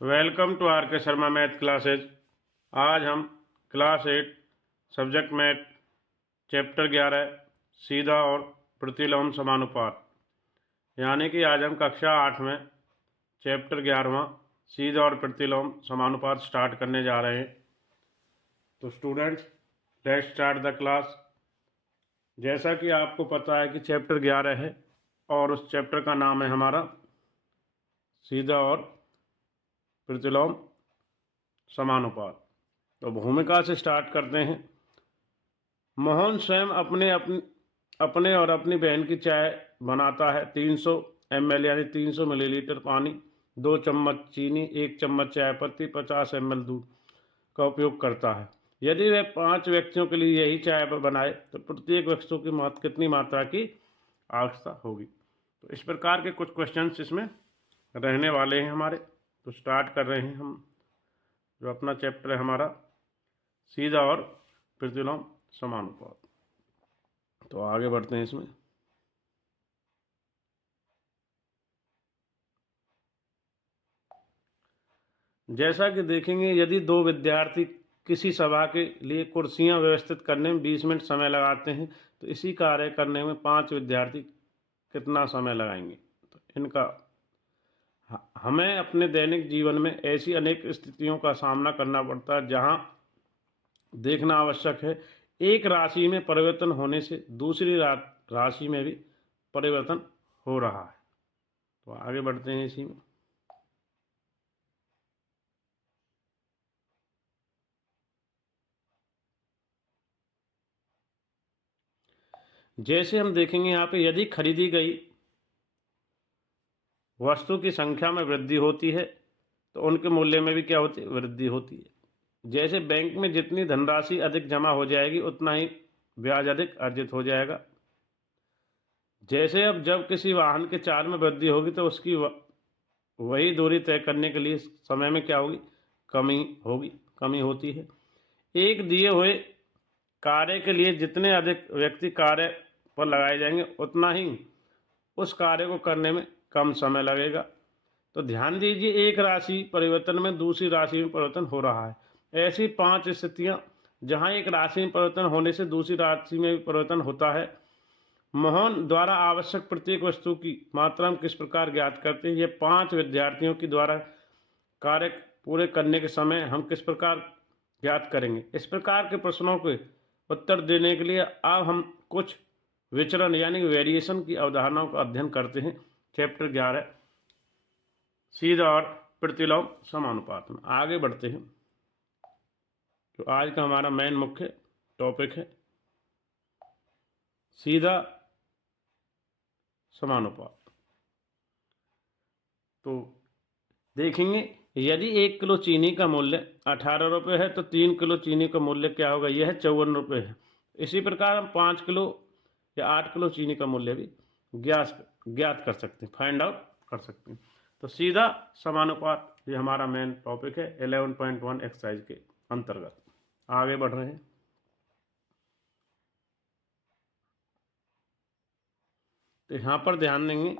Welcome to are के Sharma math classes. आज हम क्लास 8 सब्जेक्ट मैथ चैप्टर 11 सीधा और प्रतिलोम समानुपात यानी कि आज हम कक्षा 8 में चैप्टर 11वां सीधा और प्रतिलोम समानुपात स्टार्ट करने जा रहे हैं। तो students, let's start the class. जैसा कि आपको पता है कि चैप्टर 11 है और उस चैप्टर का नाम है हमारा सीधा और प्रतिलोम समानुपात। तो भूमिका से स्टार्ट करते हैं। मोहन स्वयं अपने और अपनी बहन की चाय बनाता है। 300 ml यानी 300 मिलीलीटर पानी, 2 चम्मच चीनी, 1 चम्मच चाय पत्ती, 50 ml दूध का उपयोग करता है। यदि वह 5 व्यक्तियों के लिए यही चाय बनाए तो प्रत्येक व्यक्ति की कितनी मात्रा की आवश्यकता होगी। तो इस प्रकार के कुछ क्वेश्चंस इसमें रहने वाले हैं हमारे। तो स्टार्ट कर रहे हैं हम जो अपना चैप्टर है हमारा सीधा और प्रतिलोम समानुपात। तो आगे बढ़ते हैं इसमें। जैसा कि देखेंगे, यदि 2 विद्यार्थी किसी सभा के लिए कुर्सियां व्यवस्थित करने में 20 मिनट समय लगाते हैं तो इसी कार्य करने में 5 विद्यार्थी कितना समय लगाएंगे। तो इनका हमें अपने दैनिक जीवन में ऐसी अनेक स्थितियों का सामना करना पड़ता है जहां देखना आवश्यक है एक राशि में परिवर्तन होने से दूसरी राशि में भी परिवर्तन हो रहा है। तो आगे बढ़ते हैं इसी में। जैसे हम देखेंगे यहाँ पे, यदि खरीदी गई वस्तु की संख्या में वृद्धि होती है तो उनके मूल्य में भी क्या होती है, वृद्धि होती है। जैसे बैंक में जितनी धनराशि अधिक जमा हो जाएगी उतना ही ब्याज अधिक अर्जित हो जाएगा। जैसे अब जब किसी वाहन के चाल में वृद्धि होगी तो उसकी वही दूरी तय करने के लिए समय में क्या होगी, कमी होती है। एक दिए हुए कार्य के लिए जितने अधिक व्यक्ति कार्य पर लगाए जाएंगे उतना ही उस कार्य को करने में कम समय लगेगा। तो ध्यान दीजिए, एक राशि परिवर्तन में दूसरी राशि में परिवर्तन हो रहा है। ऐसी 5 स्थितियां जहां एक राशि में परिवर्तन होने से दूसरी राशि में भी परिवर्तन होता है। मोहन द्वारा आवश्यक प्रत्येक वस्तु की मात्रा हम किस प्रकार ज्ञात करते हैं। ये 5 विद्यार्थियों की द्वारा कार्य पूरे करने के समय हम किस प्रकार ज्ञात करेंगे। इस प्रकार के प्रश्नों के उत्तर देने के लिए अब हम कुछ विचरण यानी वेरिएशन की अवधारणाओं का अध्ययन करते हैं चैप्टर 11 सीधा और प्रतिलोम समानुपात में। आगे बढ़ते हैं। तो आज का हमारा मेन मुख्य टॉपिक है सीधा समानुपात। तो देखेंगे, यदि 1 किलो चीनी का मूल्य 18 रुपये है तो 3 किलो चीनी का मूल्य क्या होगा, यह 54 रुपये है। इसी प्रकार हम 5 किलो या 8 किलो चीनी का मूल्य भी ज्ञात कर सकते हैं, फाइंड आउट कर सकते हैं। तो सीधा समानुपात ये हमारा मेन टॉपिक है 11.1 एक्सरसाइज के अंतर्गत। आगे बढ़ रहे हैं। तो यहाँ पर ध्यान देंगे,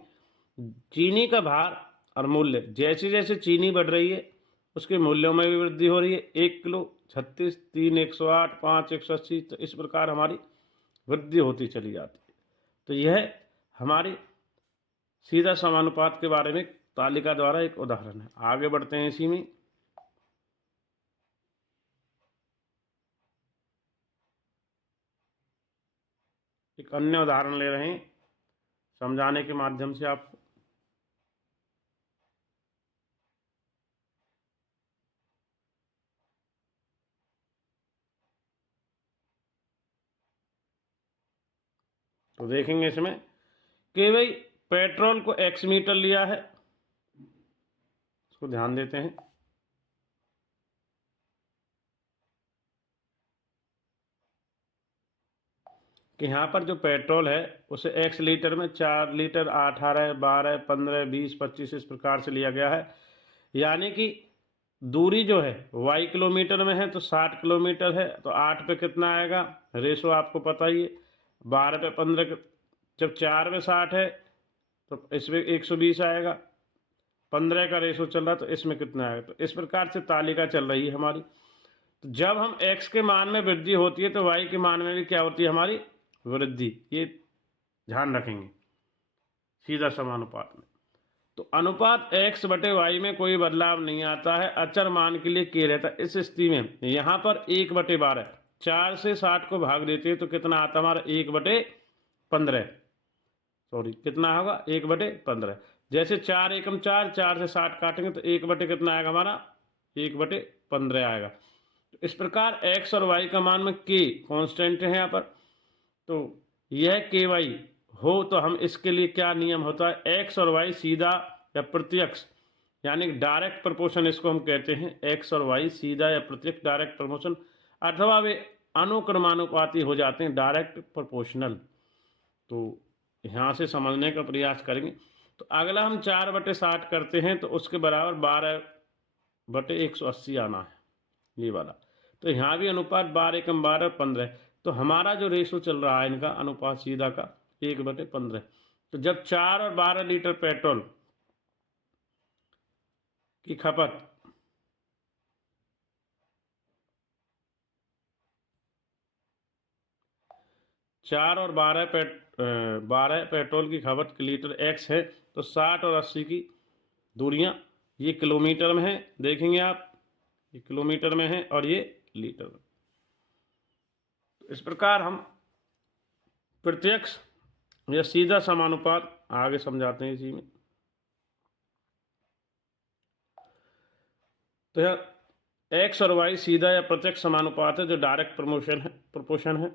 चीनी का भार और मूल्य, जैसे जैसे चीनी बढ़ रही है उसके मूल्यों में भी वृद्धि हो रही है। 1 किलो 36, 3 108, 5 180, तो इस प्रकार हमारी वृद्धि होती चली जाती है। तो यह हमारी सीधा समानुपात के बारे में तालिका द्वारा एक उदाहरण है। आगे बढ़ते हैं इसी में। एक अन्य उदाहरण ले रहे हैं समझाने के माध्यम से आपको। तो देखेंगे इसमें कि भाई पेट्रोल को x मीटर लिया है, इसको ध्यान देते हैं। कि यहाँ पर जो पेट्रोल है उसे x लीटर में 4 लीटर 18, 12, 15, 20, 25 इस प्रकार से लिया गया है। यानी कि दूरी जो है y किलोमीटर में है तो 60 किलोमीटर है। तो 8 पे कितना आएगा, रेशो आपको पता ही है, 12 पे 15, जब 4 में 60 है तो इसमें 120 आएगा, 15 का रेशो चल रहा है, तो इसमें कितना आएगा। तो इस प्रकार से तालिका चल रही है हमारी। तो जब हम x के मान में वृद्धि होती है तो y के मान में भी क्या होती है हमारी वृद्धि, ये ध्यान रखेंगे सीधा समानुपात में। तो अनुपात x बटे y में कोई बदलाव नहीं आता है, अचर मान के लिए k रहता है। इस स्थिति में यहाँ पर 1/12, 4 से 60 को भाग देते हैं तो कितना आता हमारा 1/15, सॉरी कितना होगा 1/15। जैसे 4 एकम 4, 4 से 60 काटेंगे तो 1 बटे कितना आएगा हमारा 1/15 आएगा। तो इस प्रकार x और y का मान में k कांस्टेंट है यहाँ पर, तो यह ky हो तो हम इसके लिए क्या नियम होता है, x और y सीधा या प्रत्यक्ष यानी डायरेक्ट प्रपोर्शन इसको हम कहते हैं, x और y सीधा या प्रत्यक्ष डायरेक्ट प्रपोर्शन, अथवा वे अनुक्रमानुपाती हो जाते हैं डायरेक्ट प्रोपोर्शनल। तो यहाँ से समझने का प्रयास करेंगे। तो अगला हम 4/60 करते हैं तो उसके बराबर 12/180 आना है, ये वाला। तो यहाँ भी अनुपात 12 एकम 12 15, तो हमारा जो रेशो चल रहा है इनका अनुपात सीधा का 1/15। तो जब 4 और 12 लीटर पेट्रोल की खपत चार और 12 पेट्रोल की खपत लीटर x है, तो 60 और 80 की दूरियां ये किलोमीटर में है, देखेंगे आप ये किलोमीटर में है और ये लीटर में। तो इस प्रकार हम प्रत्यक्ष या सीधा समानुपात आगे समझाते हैं इसी में। तो यह x और y सीधा या प्रत्यक्ष समानुपात है जो डायरेक्ट प्रोपोर्शन है,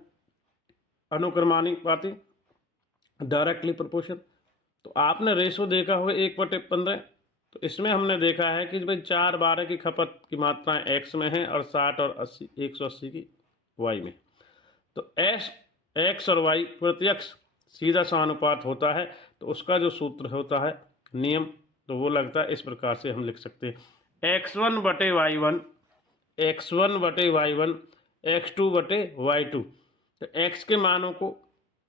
अनुक्रमानुपाती डायरेक्टली प्रोपोर्शन। तो आपने रेशो देखा होगा 1/15, तो इसमें हमने देखा है कि भाई 4 12 की खपत की मात्राएं x में है और 60 और 80 180 की y में। तो x और y प्रत्यक्ष सीधा समानुपात होता है, तो उसका जो सूत्र होता है नियम, तो वो लगता है इस प्रकार से हम लिख सकते हैं x1/y1 x1/y1 x2/y2। तो x के मानों को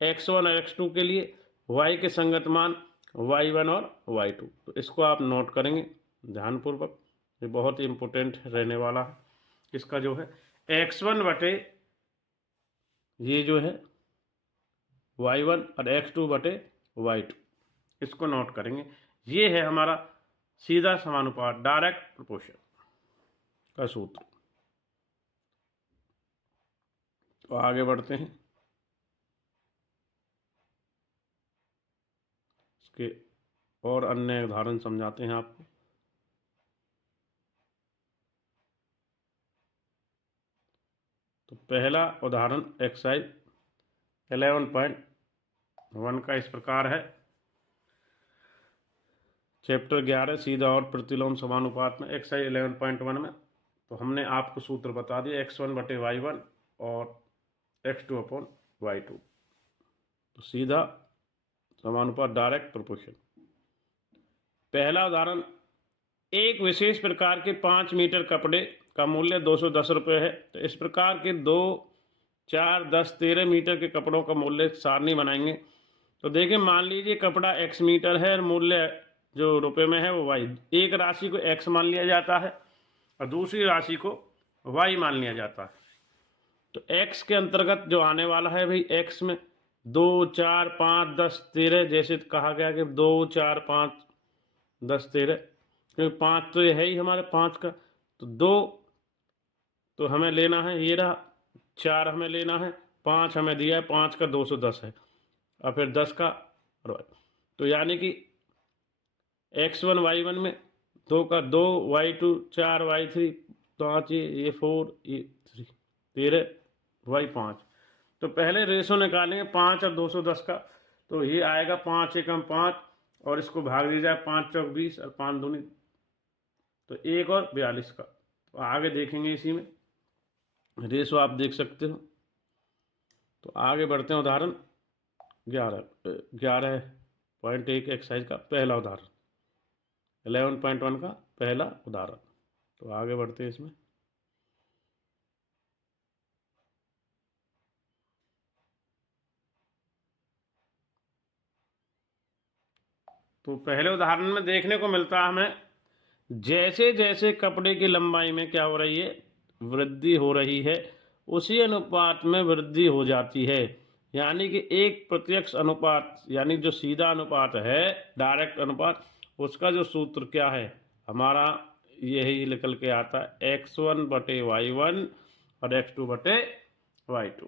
x1 और x2 के लिए, y के संगत मान y1 और y2। तो इसको आप नोट करेंगे ध्यानपूर्वक, ये बहुत ही इम्पोर्टेंट रहने वाला है। इसका जो है x1 बटे ये जो है y1 और x2 बटे y2, इसको नोट करेंगे। ये है हमारा सीधा समानुपात डायरेक्ट प्रोपोर्शन का सूत्र। तो आगे बढ़ते हैं, इसके और अन्य उदाहरण समझाते हैं आपको। तो पहला उदाहरण एक्सरसाइज 11.1 का इस प्रकार है। चैप्टर 11 सीधा और प्रतिलोम समानुपात में एक्सरसाइज 11.1 में तो हमने आपको सूत्र बता दिया x1/y1 और x2/y2। तो सीधा समानुपात डायरेक्ट प्रोपोर्शन। पहला उदाहरण, एक विशेष प्रकार के 5 मीटर कपड़े का मूल्य 210 रुपये है। तो इस प्रकार के 2, 4, 10, 13 मीटर के कपड़ों का मूल्य सारणी बनाएंगे। तो देखिए मान लीजिए कपड़ा x मीटर है और मूल्य जो रुपए में है वो y। एक राशि को x मान लिया जाता है और दूसरी राशि को y मान लिया जाता है। तो x के अंतर्गत जो आने वाला है भाई x में 2, 4, 5, 10, 13, जैसे कहा गया कि 2, 4, 5, 10, 13, क्योंकि 5 तो ये है ही हमारे 5 का। तो 2 तो हमें लेना है, ये रहा। 4 हमें लेना है, 5 हमें दिया है, 5 का 210 है, और फिर 10 का तो यानी कि x1 y1 में 2 का 2, y2 4, y3 5, ये 4, ये 3, 13, y5। तो पहले रेशो निकालेंगे 5 और 210 का। तो ये आएगा 5 एकम 5 और इसको भाग दिया जाए 5 चौक 20 और 5 दूनी तो 1 और 42 का। तो आगे देखेंगे इसी में रेशो आप देख सकते हो। तो आगे बढ़ते हैं उदाहरण 11.1 एक्सरसाइज का पहला उदाहरण 11.1 का पहला उदाहरण। तो आगे बढ़ते हैं इसमें। तो पहले उदाहरण में देखने को मिलता है हमें जैसे जैसे कपड़े की लंबाई में क्या हो रही है, वृद्धि हो रही है, उसी अनुपात में वृद्धि हो जाती है। यानी कि एक प्रत्यक्ष अनुपात, यानी जो सीधा अनुपात है, डायरेक्ट अनुपात, उसका जो सूत्र क्या है हमारा, यही निकल के आता है x1/y1 और x2/y2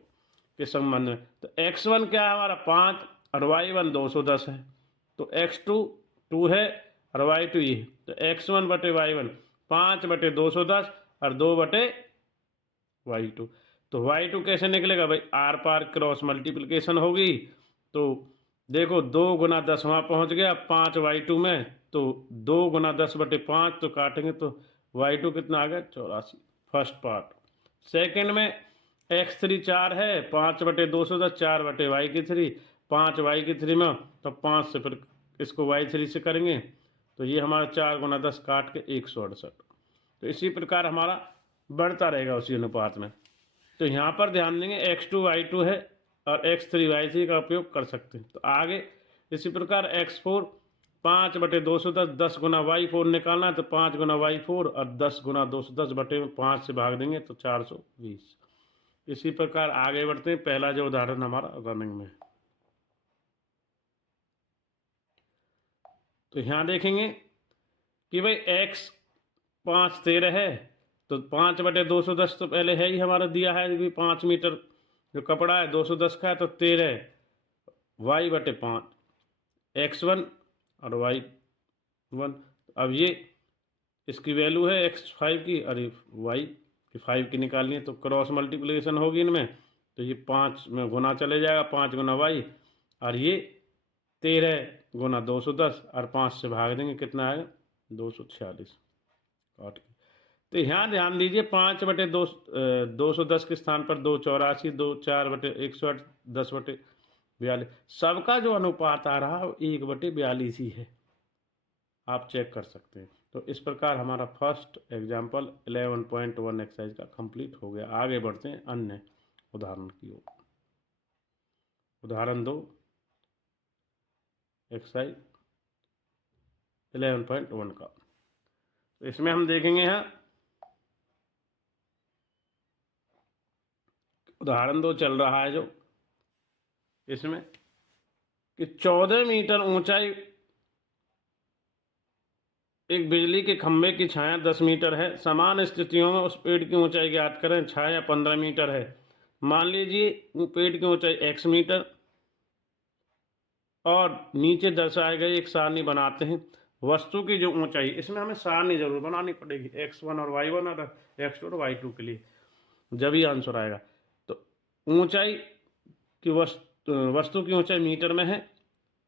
के संबंध में। तो x1 क्या है हमारा 5 और y1 210 है, तो x2 2 है और y2 ये है। तो x1/y1 5/210 और 2/y2। तो y2 कैसे निकलेगा भाई, आर पार क्रॉस मल्टीप्लिकेशन होगी। तो देखो 2 गुना 10 वहाँ पहुँच गया 5y2 में, तो 2 गुना 10/5 तो काटेंगे तो y2 कितना आ गया 84, फर्स्ट पार्ट। सेकंड में x3 4 है, 5/210 4/y3, 5y3 में तो 5 से फिर इसको y3 से करेंगे तो ये हमारा 4 गुना 10 काट के 168। तो इसी प्रकार हमारा बढ़ता रहेगा उसी अनुपात में। तो यहाँ पर ध्यान देंगे x2 y2 है और x3 y3 का उपयोग कर सकते हैं। तो आगे इसी प्रकार x4 5/210 10 गुना y4 निकालना है, तो 5 गुना y4 और 10 गुना 210/5 से भाग देंगे तो 420। इसी प्रकार आगे बढ़ते हैं। पहला जो उदाहरण हमारा रनिंग में, तो यहाँ देखेंगे कि भाई x 5 13 है, तो 5/210 तो पहले है ही हमारा दिया है कि 5 मीटर जो कपड़ा है 210 का है, तो 13 y/5 x1 और y1। अब ये इसकी वैल्यू है x5 की और y5 की निकालनी है, तो क्रॉस मल्टीप्लिकेशन होगी इनमें, तो ये 5 में गुना चले जाएगा, 5 गुना y और ये 13 गुना 210 और 5 से भाग देंगे कितना आएगा 246 काट के। तो यहाँ ध्यान दीजिए 5/210 के स्थान पर 284, 2 4/108 10/42, सबका जो अनुपात आ रहा है वो 1/42 ही है, आप चेक कर सकते हैं। तो इस प्रकार हमारा फर्स्ट एग्जाम्पल 11.1 एक्सरसाइज का कंप्लीट हो गया। आगे बढ़ते हैं अन्य उदाहरण की ओर। उदाहरण 2 एक्सरसाइज 11.1 का। तो इसमें हम देखेंगे यहाँ उदाहरण 2 चल रहा है जो, इसमें कि 14 मीटर ऊंचाई एक बिजली के खंभे की छाया 10 मीटर है। समान स्थितियों में उस पेड़ की ऊंचाई ज्ञात करें। छाया 15 मीटर है। मान लीजिए पेड़ की ऊंचाई x मीटर और नीचे दर्शाए गए एक सारणी बनाते हैं। वस्तु की जो ऊंचाई, इसमें हमें सारणी जरूर बनानी पड़ेगी x1 और y1 और x2 और y2 के लिए, जब ही आंसर आएगा। तो ऊंचाई की वस्तु की ऊंचाई मीटर में है,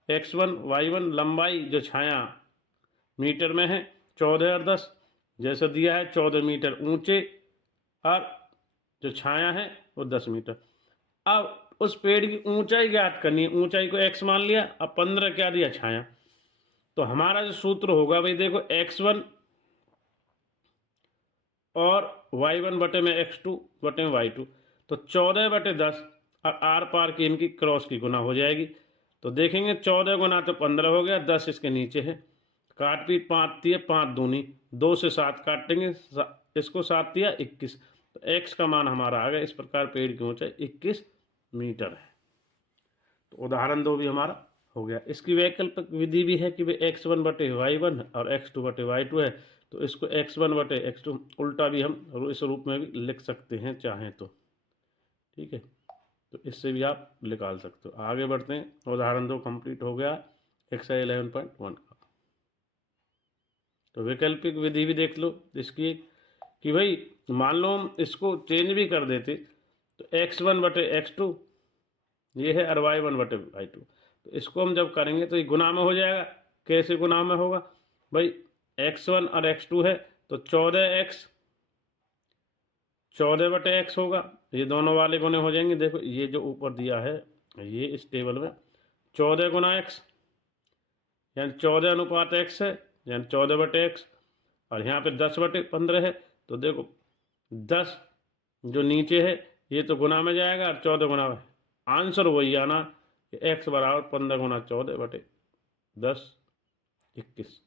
x1 y1 लंबाई जो छाया मीटर में है 14 और 10, जैसा दिया है 14 मीटर ऊंचे और जो छाया है वो 10 मीटर। अब उस पेड़ की ऊंचाई ज्ञात करनी है। ऊंचाई को x मान लिया, अब 15 क्या दिया छाया। तो हमारा जो सूत्र होगा भाई देखो x1 और y1 बटे में x2 बटे में y2, तो 14/10 और आर पार की इनकी क्रॉस की गुना हो जाएगी। तो देखेंगे 14 गुना तो 15 हो गया, 10 इसके नीचे है, काट पीट 5 दिए 5 दूनी 2 से 7 काटेंगे, इसको 7 दिया 21, तो x का मान हमारा आ गया। इस प्रकार पेड़ की ऊंचाई 21 मीटर है। तो उदाहरण 2 भी हमारा हो गया। इसकी वैकल्पिक विधि भी है कि भाई x1/y1 और x2/y2 है, तो इसको x1/x2 उल्टा भी हम इस रूप में भी लिख सकते हैं चाहें तो, ठीक है। तो इससे भी आप निकाल सकते हो। आगे बढ़ते हैं। उदाहरण 2 कंप्लीट हो गया एक्सरसाइज 11.1 का। तो वैकल्पिक विधि भी देख लो इसकी कि भाई मान लो हम इसको चेंज भी कर देते, तो x1/x2 ये है और y1/y2, तो इसको हम जब करेंगे तो ये गुना में हो जाएगा। कैसे गुना में होगा भाई, x1 और x2 है तो 14x 14/x होगा, ये दोनों वाले गुने हो जाएंगे। देखो ये जो ऊपर दिया है ये इस टेबल में 14 गुना x यानी 14 अनुपात x है, यानी 14/x, और यहाँ पे 10/15 है। तो देखो 10 जो नीचे है ये तो गुना में जाएगा और 14 गुना में, आंसर वही आना कि x बराबर 15 गुना 14/10 21।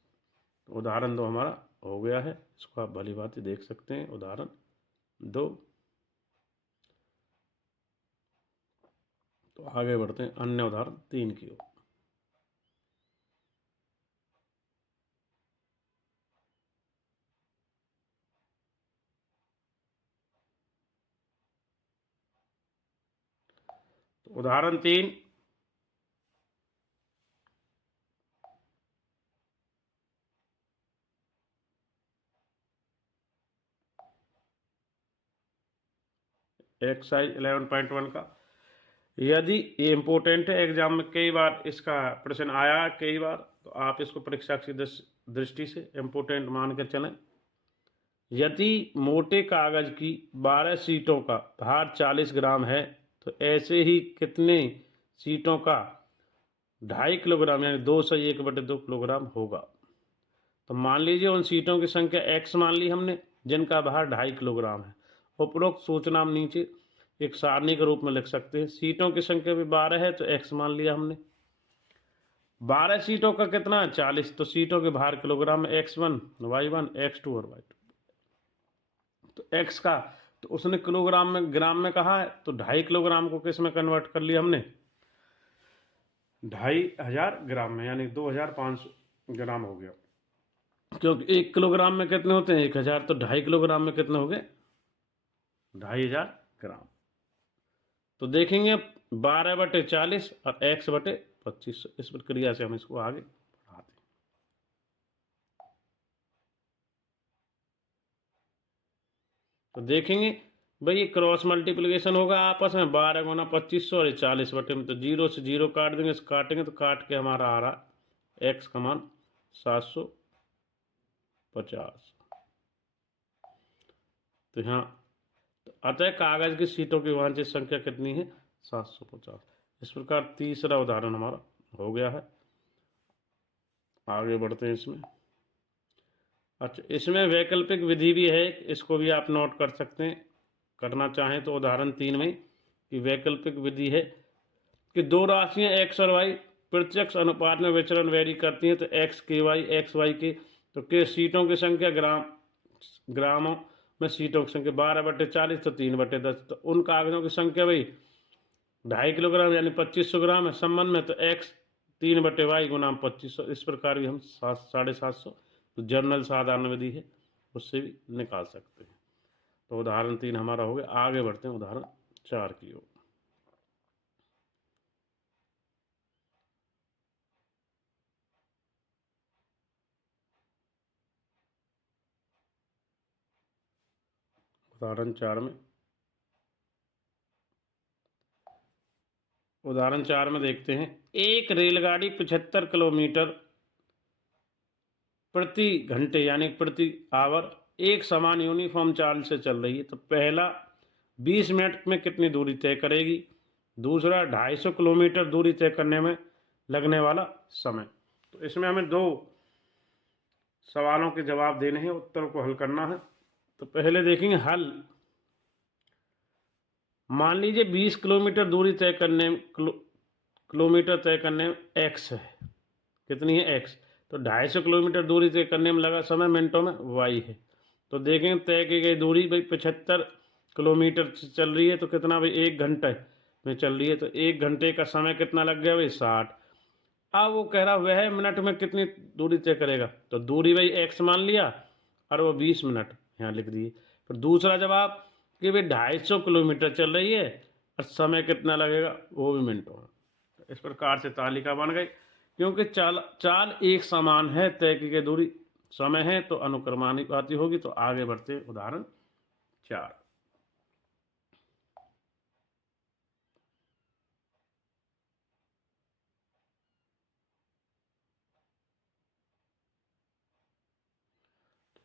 उदाहरण 2 हमारा हो गया है। इसको आप भली भांति देख सकते हैं। उदाहरण 2। तो आगे बढ़ते हैं अन्य उदाहरण 3 की ओर। तो उदाहरण 3। एक्सरसाइज 11.1 का, यदि ये इम्पोर्टेंट है, एग्जाम में कई बार इसका प्रश्न आया कई बार, तो आप इसको परीक्षा की दृष्टि से इम्पोर्टेंट मान कर चलें। यदि मोटे कागज की 12 शीटों का भार 40 ग्राम है, तो ऐसे ही कितने शीटों का 2.5 किलोग्राम यानी 201/2 किलोग्राम होगा। तो मान लीजिए उन शीटों की संख्या x मान ली हमने, जिनका भार 2.5 किलोग्राम है। उपरोक्त सूचना हम नीचे एक सारणी के रूप में लिख सकते हैं। सीटों की संख्या भी 12 है, तो x मान लिया हमने। 12 सीटों का कितना है 40, तो सीटों के भार किलोग्राम में x1 y1 x2 और y2। तो x का तो उसने किलोग्राम में ग्राम में कहा है, तो 2.5 किलोग्राम को किस में कन्वर्ट कर लिया हमने 2,500 ग्राम में, यानी 2,500 ग्राम हो गया। क्योंकि 1 किलोग्राम में कितने होते हैं 1,000, तो 2.5 किलोग्राम में कितने हो गए 2,500 ग्राम। तो देखेंगे 12/40 और x/25। इस प्रक्रिया से हम इसको आगे बढ़ाते हैं। तो देखेंगे भाई ये क्रॉस मल्टीप्लिकेशन होगा आपस में, 12 गुना 2500 और 40 बटे में, तो 0 से 0 काट देंगे, काटेंगे तो काट के हमारा आ रहा x का मान 750। तो यहाँ तो अतः कागज की सीटों की वांछित संख्या कितनी है 750। इस प्रकार तीसरा उदाहरण हमारा हो गया है। आगे बढ़ते हैं इसमें। अच्छा, इसमें वैकल्पिक विधि भी है, इसको भी आप नोट कर सकते हैं करना चाहें तो। उदाहरण 3 में कि वैकल्पिक विधि है कि दो राशियां x और y प्रत्यक्ष अनुपात में विचरण वेरी करती हैं, तो x के y x y के, तो के सीटों की संख्या ग्रामों में सीटों की संख्या 12/40, तो 3/10। तो उन कागजों की संख्या भाई 2.5 किलोग्राम यानी 2500 ग्राम है संबंध में, तो x 3/y गुना 2500। इस प्रकार भी हम 750 तो जर्नल साधारण विधि है उससे भी निकाल सकते हैं। तो उदाहरण 3 हमारा हो गया। आगे बढ़ते हैं उदाहरण 4 की ओर। उदाहरण 4 में देखते हैं, एक रेलगाड़ी 75 किलोमीटर प्रति घंटे यानी प्रति आवर एक समान यूनिफॉर्म चाल से चल रही है। तो पहला 20 मिनट में कितनी दूरी तय करेगी, दूसरा 250 किलोमीटर दूरी तय करने में लगने वाला समय। तो इसमें हमें 2 सवालों के जवाब देने हैं, उत्तर को हल करना है। तो पहले देखेंगे हल। मान लीजिए 20 किलोमीटर दूरी तय करने किलोमीटर तय करने में x है, कितनी है x, तो 250 किलोमीटर दूरी तय करने में लगा समय मिनटों में y है। तो देखें तय की गई दूरी भाई 75 किलोमीटर चल रही है, तो कितना भाई 1 घंटे में चल रही है, तो 1 घंटे का समय कितना लग गया भाई 60। अब वो कह रहा वह मिनट में कितनी दूरी तय करेगा, तो दूरी भाई x मान लिया और वो 20 मिनट यहाँ लिख दिए। फिर दूसरा जवाब कि भाई 250 किलोमीटर चल रही है और समय कितना लगेगा वो भी मिनटों में। इस प्रकार से तालिका बन गई। क्योंकि चाल एक समान है, तय की गई दूरी समय है, तो अनुक्रमानुपाती होगी। तो आगे बढ़ते हैं उदाहरण 4।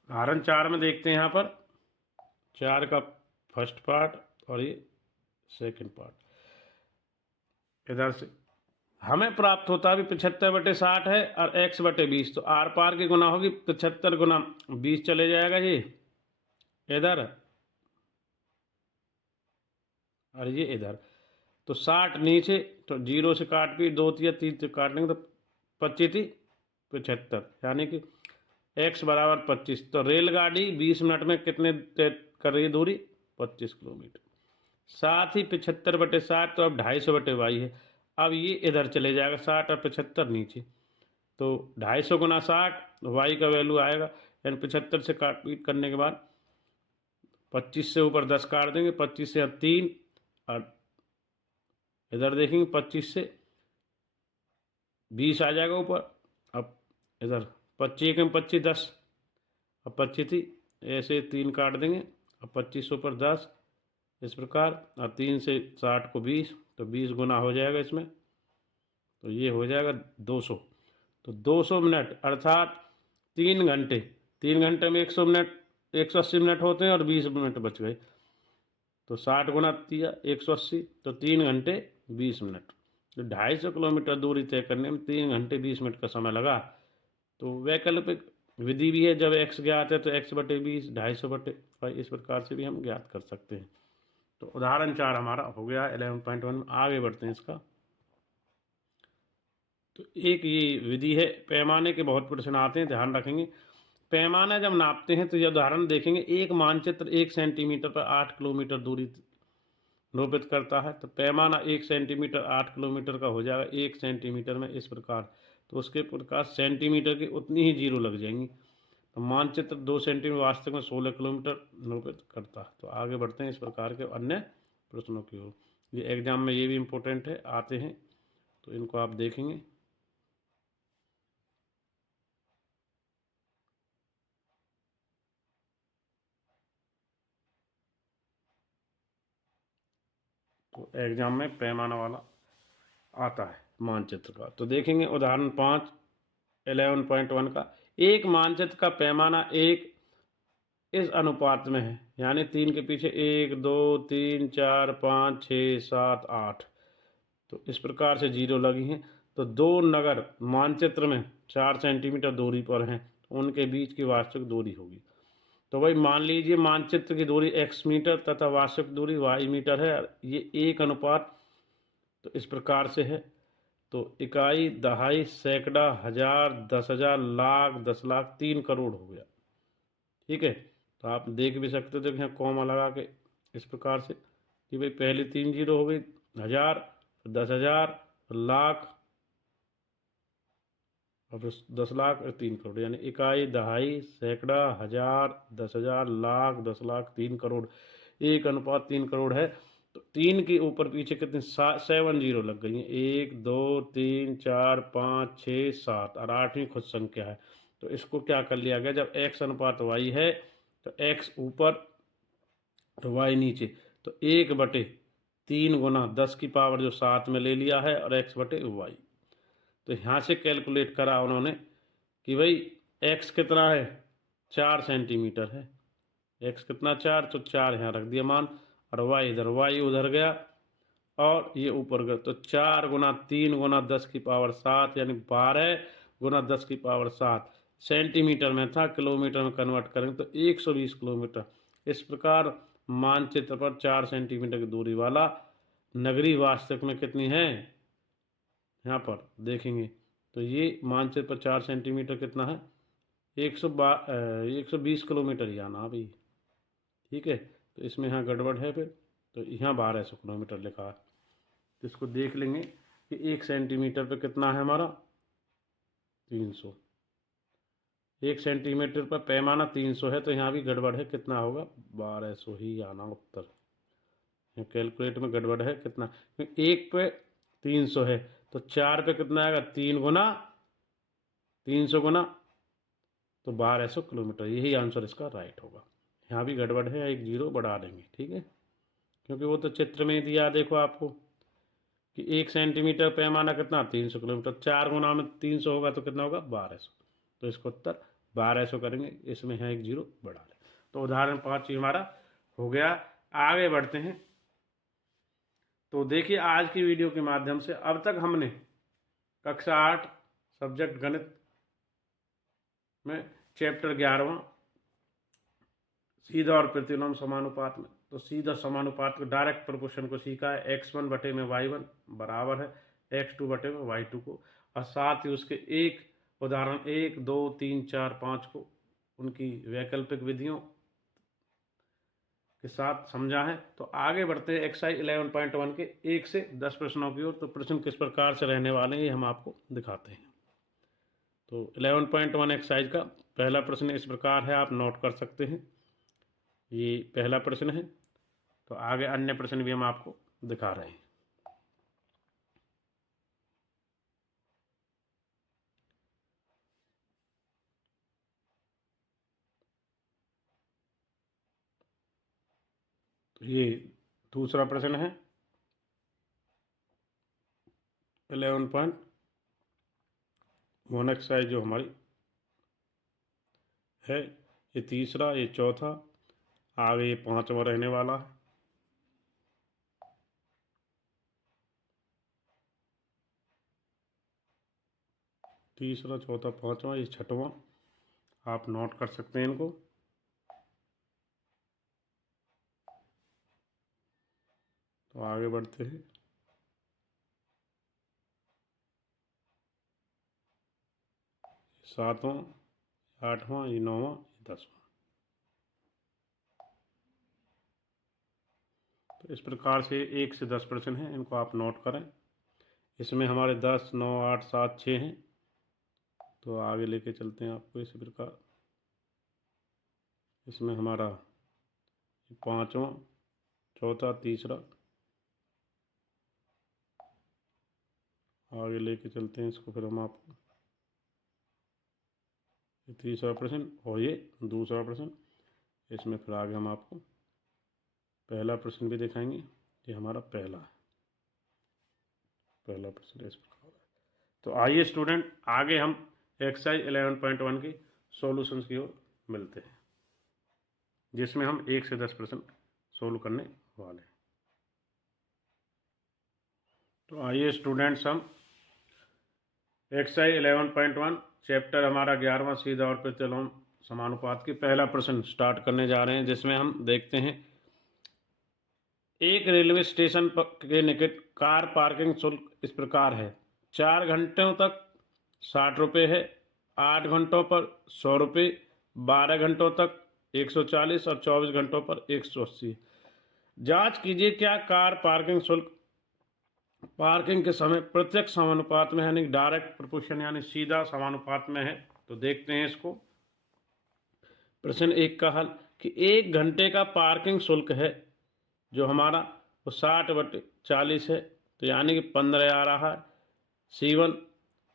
उदाहरण 4 में देखते हैं यहाँ पर 4 का फर्स्ट पार्ट और ये सेकंड पार्ट। इधर से हमें प्राप्त होता है 75/60 है और x/20, तो आर पार की गुना होगी 75 गुना 20 चले जाएगा ये इधर और ये इधर, तो 60 नीचे, तो 0 से काट भी 2 या 3 से काट लेंगे, तो 25 75 यानी कि x बराबर 25। तो रेलगाड़ी 20 मिनट में कितने तय कर रही है दूरी? 25 किलोमीटर। साथ ही 75/60, तो अब 250/y है। अब ये इधर चले जाएगा, 60 और 75 नीचे, तो 250 गुना 60, y का वैल्यू आएगा, यानी 75 से काट पीट करने के बाद 25 से ऊपर 10 काट देंगे, 25 से अब 3, और इधर देखेंगे 25 से 20 आ जाएगा ऊपर। अब इधर 25 में 25 10, अब 25 थी, ऐसे 3 काट देंगे, अब 25 ऊपर 10, इस प्रकार, और 3 से 60 को 20, तो 20 गुना हो जाएगा इसमें, तो ये हो जाएगा 200। तो 200 मिनट अर्थात 3 घंटे। 3 घंटे में 100 मिनट, 180 मिनट होते हैं, और 20 मिनट बच गए, तो 60 गुना दिया 180, तो 3 घंटे 20 मिनट। तो 250 किलोमीटर दूरी तय करने में 3 घंटे 20 मिनट का समय लगा। तो वैकल्पिक विधि भी है, जब x ज्ञात है तो x/20, 250/y, इस प्रकार से भी हम ज्ञात कर सकते हैं। तो उदाहरण 4 हमारा हो गया 11.1 में। आगे बढ़ते हैं इसका। तो एक ये विधि है, पैमाने के बहुत प्रश्न आते हैं, ध्यान रखेंगे। पैमाना जब नापते हैं तो ये उदाहरण देखेंगे, एक मानचित्र 1 सेंटीमीटर पर 8 किलोमीटर दूरी निरूपित करता है। तो पैमाना 1 सेंटीमीटर 8 किलोमीटर का हो जाएगा 1 सेंटीमीटर में, इस प्रकार। तो उसके प्रकार सेंटीमीटर की उतनी ही जीरो लग जाएंगी। तो मानचित्र 2 सेंटीमीटर वास्तव में 16 किलोमीटर निरूपित करता है। तो आगे बढ़ते हैं इस प्रकार के अन्य प्रश्नों की ओर। ये एग्जाम में ये भी इम्पोर्टेंट है, आते हैं, तो इनको आप देखेंगे। तो एग्जाम में पैमाना वाला आता है मानचित्र का। तो देखेंगे उदाहरण 5 11.1 का। एक मानचित्र का पैमाना एक इस अनुपात में है, यानी 3 के पीछे 1 2 3 4 5 6 7 8, तो इस प्रकार से जीरो लगी हैं। तो दो नगर मानचित्र में 4 सेंटीमीटर दूरी पर हैं, तो उनके बीच की वास्तविक दूरी होगी। तो भाई मान लीजिए मानचित्र की दूरी x मीटर तथा वास्तविक दूरी y मीटर है, ये एक अनुपात तो इस प्रकार से है। तो इकाई, दहाई, सैकड़ा, हजार, 10,000, लाख, 10 लाख, 3 करोड़ हो गया। ठीक है, तो आप देख भी सकते हो, यहाँ कॉमा लगा के इस प्रकार से कि भाई पहले 3 जीरो हो गई, 1000, 10,000, लाख, और 10 लाख और 3 करोड़, यानी इकाई, दहाई, सैकड़ा, हजार, 10,000, लाख, 10 लाख, 3 करोड़, 1:3 करोड़ है। तो 3 के ऊपर पीछे कितने 7 जीरो लग गई हैं, 1 2 3 4 5 6 7, और 8वीं खुद संख्या है। तो इसको क्या कर लिया गया, जब x/y है तो x ऊपर तो y नीचे, तो 1/3 गुना 10 की पावर जो 7 में ले लिया है, और x/y। तो यहाँ से कैलकुलेट करा उन्होंने कि भाई x कितना है, 4 सेंटीमीटर है, x कितना 4, तो 4 यहाँ रख दिया मान, और y इधर, y उधर गया और ये ऊपर गया, तो 4 गुना 3 गुना 10 की पावर 7, यानी 12 गुना 10 की पावर 7 सेंटीमीटर में था, किलोमीटर में कन्वर्ट करेंगे तो 120 किलोमीटर। इस प्रकार मानचित्र पर 4 सेंटीमीटर की दूरी वाला नगरी वास्तविक में कितनी है, यहाँ पर देखेंगे तो ये मानचित्र पर 4 सेंटीमीटर कितना है, 120 किलोमीटर ही आना अभी। ठीक है, तो इसमें यहाँ गड़बड़ है फिर, तो यहाँ 1200 किलोमीटर लिखा है। तो इसको देख लेंगे कि 1 सेंटीमीटर पे कितना है हमारा, 300। 1 सेंटीमीटर पर पैमाना 300 है, तो यहाँ भी गड़बड़ है, कितना होगा, 1200 ही आना उत्तर। यहाँ कैलकुलेट में गड़बड़ है, कितना, क्योंकि 1 पे 300 है, तो 4 पे कितना आएगा, 3 गुना 300 गुना, तो 1200 किलोमीटर, यही आंसर इसका राइट होगा। यहाँ भी गड़बड़ है, एक जीरो बढ़ा देंगे, ठीक है, क्योंकि वो तो चित्र में दिया, देखो आपको कि 1 सेंटीमीटर पैमाना कितना, 300 किलोमीटर, 4 गुना में 300 होगा तो कितना होगा, 1200। तो इसको उत्तर 1200 करेंगे, इसमें यहाँ एक जीरो बढ़ा लें। तो उदाहरण 5 ही हमारा हो गया। आगे बढ़ते हैं। तो देखिए आज की वीडियो के माध्यम से अब तक हमने कक्षा 8 सब्जेक्ट गणित में चैप्टर 11वां सीधा और प्रतिलोम समानुपात में, तो सीधा समानुपात को डायरेक्ट प्रोपोर्शन को सीखा है, x1/y1 बराबर है x2/y2 को, और साथ ही उसके एक उदाहरण 1, 2, 3, 4, 5 को उनकी वैकल्पिक विधियों के साथ समझा है। तो आगे बढ़ते हैं एक्सरसाइज 11.1 के 1 से 10 प्रश्नों की ओर। तो प्रश्न किस प्रकार से रहने वाले हैं ये हम आपको दिखाते हैं। तो 11.1 एक्सरसाइज का पहला प्रश्न इस प्रकार है, आप नोट कर सकते हैं। ये पहला प्रश्न है। तो आगे अन्य प्रश्न भी हम आपको दिखा रहे हैं। तो ये दूसरा प्रश्न है 11.1 एक्सरसाइज जो हमारी है। ये तीसरा, ये चौथा, आगे ये पांचवा रहने वाला है। तीसरा, चौथा, पांचवा, ये छठवां, आप नोट कर सकते हैं इनको। तो आगे बढ़ते हैं। सातवां, आठवां, ये नौवां, ये 10वां। तो इस प्रकार से 1 से 10 प्रश्न हैं, इनको आप नोट करें। इसमें हमारे 10, 9, 8, 7, 6 हैं। तो आगे लेके चलते हैं आपको इसी प्रकार। इसमें हमारा पांचवा, चौथा, तीसरा, आगे लेके चलते हैं इसको। फिर हम आपको ये तीसरा प्रश्न और ये दूसरा प्रश्न, इसमें फिर आगे हम आपको पहला प्रश्न भी दिखाएंगे। ये हमारा पहला प्रश्न इस प्रकार है। तो आइए स्टूडेंट, आगे हम एक्सरसाइज 11.1 की सॉल्यूशंस की ओर मिलते हैं, जिसमें हम 1 से 10 प्रश्न सोल्व करने वाले हैं। तो आइए स्टूडेंट्स, हम एक्सरसाइज 11.1 चैप्टर हमारा 11वां सीधा और प्रतिलोम समानुपात की पहला प्रश्न स्टार्ट करने जा रहे हैं, जिसमें हम देखते हैं एक रेलवे स्टेशन के निकट कार पार्किंग शुल्क इस प्रकार है। 4 घंटों तक 60 रुपये है, 8 घंटों पर 100 रुपये, 12 घंटों तक 140 और 24 घंटों पर 180। जांच कीजिए क्या कार पार्किंग शुल्क पार्किंग के समय प्रत्यक्ष समानुपात में, यानी डायरेक्ट प्रोपोर्शन, यानी सीधा समानुपात में है। तो देखते हैं इसको। प्रश्न 1 का हल कि 1 घंटे का पार्किंग शुल्क है जो हमारा वो 60/40 है, तो यानी कि 15 आ रहा है। C1,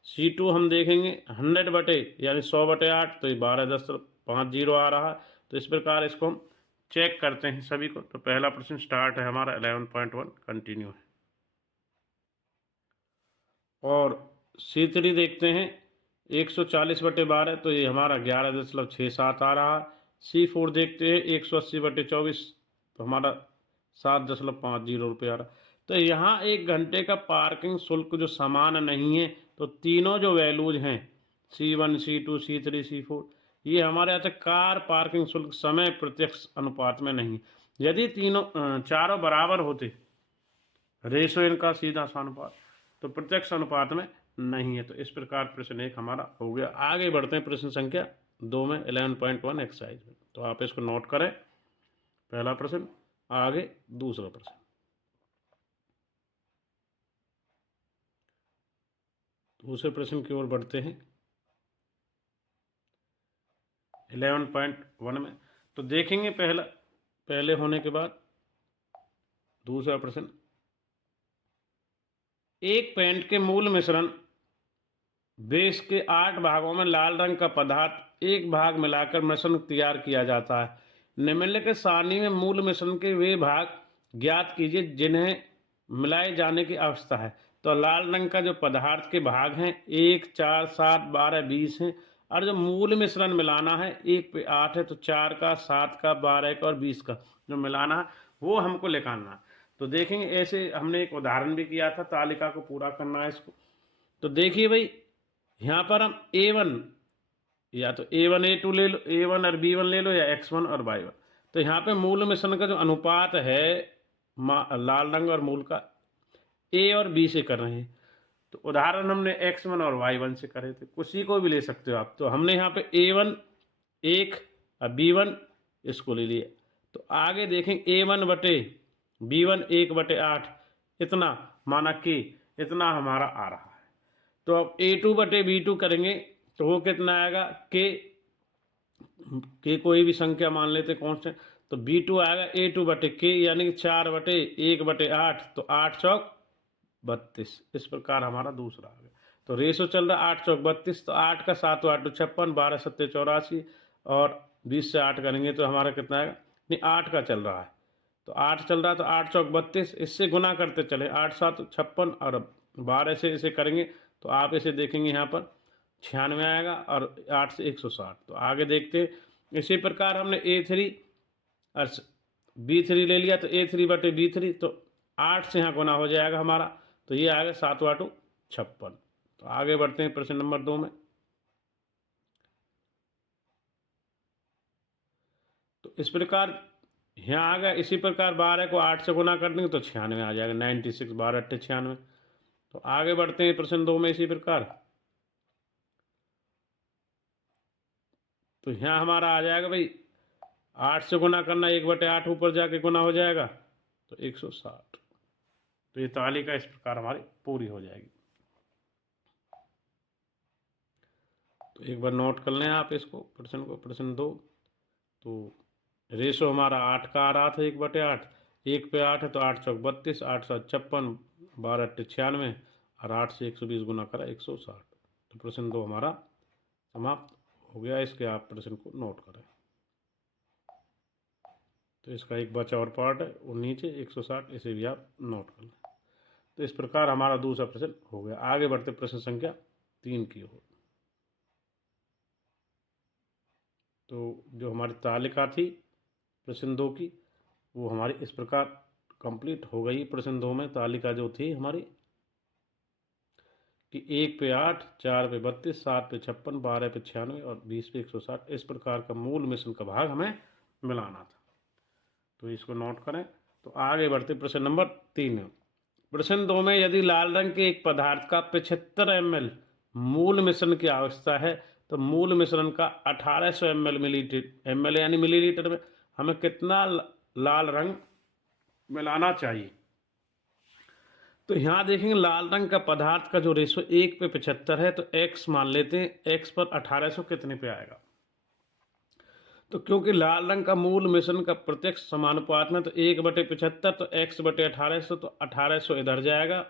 C2 हम देखेंगे 100 यानी 100/8, तो ये 12.50 आ रहा है। तो इस प्रकार इसको हम चेक करते हैं सभी को। तो पहला प्रश्न स्टार्ट है हमारा 11.1 कंटिन्यू है। और C3 देखते हैं 140/12, तो ये हमारा 11.67 आ रहा है। C4 देखते हैं 180/24, तो हमारा 7.50 रुपये आ रहा। तो यहाँ 1 घंटे का पार्किंग शुल्क जो समान नहीं है, तो तीनों जो वैल्यूज हैं C1, C2, C3, C4, ये हमारे यहाँ से कार पार्किंग शुल्क समय प्रत्यक्ष अनुपात में नहीं। यदि चारों बराबर होते, रेशो इनका सीधा अनुपात, तो प्रत्यक्ष अनुपात में नहीं है। तो इस प्रकार प्रश्न 1 हमारा हो गया। आगे बढ़ते हैं प्रश्न संख्या 2 में 11.1 एक्सरसाइज में। तो आप इसको नोट करें, पहला प्रश्न, आगे दूसरा प्रश्न। दूसरे प्रश्न की ओर बढ़ते हैं 11.1 में। तो देखेंगे पहले होने के बाद दूसरा प्रश्न। एक पेंट के मूल मिश्रण बेस के 8 भागों में लाल रंग का पदार्थ एक भाग मिलाकर मिश्रण तैयार किया जाता है। निम्नलिखित सारणी में मूल मिश्रण के वे भाग ज्ञात कीजिए जिन्हें मिलाए जाने की आवश्यकता है। तो लाल रंग का जो पदार्थ के भाग हैं 1, 4, 7, 12, 20 हैं, और जो मूल मिश्रण मिलाना है 1 पे 8 है, तो 4 का, 7 का, 12 का और 20 का जो मिलाना है वो हमको लिखाना है। तो देखेंगे, ऐसे हमने एक उदाहरण भी किया था, तालिका को पूरा करना है इसको। तो देखिए भाई, यहाँ पर हम A1 या तो A1 A2 ले लो, A1 और B1 ले लो, या X1 और Y1। तो यहाँ पे मूल मिश्रण का जो अनुपात है लाल रंग और मूल का, A और B से कर रहे हैं। तो उदाहरण हमने x1 और y1 से करे थे, उसी को भी ले सकते हो आप। तो हमने यहाँ पे a1 1 और b1 इसको ले लिया। तो आगे देखें a1 बटे b1 1/8 इतना माना कि इतना हमारा आ रहा है। तो अब a2 बटे b2 करेंगे तो वो कितना आएगा, के कोई भी संख्या मान लेते कांस्टेंट, तो b2 आएगा a2 बटे k यानी कि 4 बटे 1/8, तो 8 चौक 32। इस प्रकार हमारा दूसरा आ गया। तो रेशो चल रहा है 8 चौक 32, तो 8 का 7 8 56, 12 7 84 और 20 से 8 करेंगे तो हमारा कितना आएगा, नहीं 8 का चल रहा है, तो 8 चल रहा है तो 8 चौक 32, इससे गुना करते चले 8 7 56 और 12 से इसे करेंगे तो आप इसे देखेंगे यहाँ पर 96 आएगा और 8 से 160। तो आगे देखते इसी प्रकार हमने a3 और b3 ले लिया, तो a3 बटे b3, तो 8 से यहाँ गुना हो जाएगा हमारा, तो ये आएगा 7 8 56। तो आगे बढ़ते हैं प्रश्न नंबर 2 में। तो इस प्रकार यहाँ आ गया। इसी प्रकार 12 को 8 से गुना कर देंगे तो 96 आ जाएगा, 96 12 8 96। तो आगे बढ़ते हैं प्रश्न 2 में। इसी प्रकार तो यहाँ हमारा आ जाएगा भाई 8 से गुना करना, 1/8 ऊपर जाके गुना हो जाएगा तो 160। तो ये तालिका इस प्रकार हमारी पूरी हो जाएगी। तो एक बार नोट कर लें आप इसको, प्रश्न को, प्रश्न 2। तो रेशो हमारा 8 का आ रहा था, 1/8, 1 पे 8 है तो 8 चौक 32, 8 7 56, 12 8 96 और 8 से 120 गुना करा 160। तो प्रश्न 2 हमारा समाप्त हो गया। इसके आप प्रश्न को नोट करें। तो इसका एक बचा और पार्ट है और नीचे 160, इसे भी आप नोट कर लें। तो इस प्रकार हमारा दूसरा प्रश्न हो गया। आगे बढ़ते प्रश्न संख्या 3 की ओर। तो जो हमारी तालिका थी प्रश्न 2 की, वो हमारी इस प्रकार कंप्लीट हो गई। प्रश्न 2 में तालिका जो थी हमारी कि 1 पे 8, 4 पे 32, 7 पे 56, 12 पे 96 और 20 पे 160, इस प्रकार का मूल मिश्रण का भाग हमें मिलाना था। तो इसको नोट करें। तो आगे बढ़ते प्रश्न नंबर 3 में। प्रश्न 2 में यदि लाल रंग के एक पदार्थ का 75 ml मूल मिश्रण की आवश्यकता है तो मूल मिश्रण का 1800 ml यानी मिलीलीटर में हमें कितना लाल रंग मिलाना चाहिए। तो यहाँ देखेंगे लाल रंग का पदार्थ का जो रेशो 1 पे 75 है, तो x मान लेते हैं, x पर 1800 कितने पे आएगा। तो क्योंकि लाल रंग का मूल मिश्रण का प्रत्यक्ष समानुपात में, तो 1/75, तो x बटे 1800, तो 1800 इधर जाएगा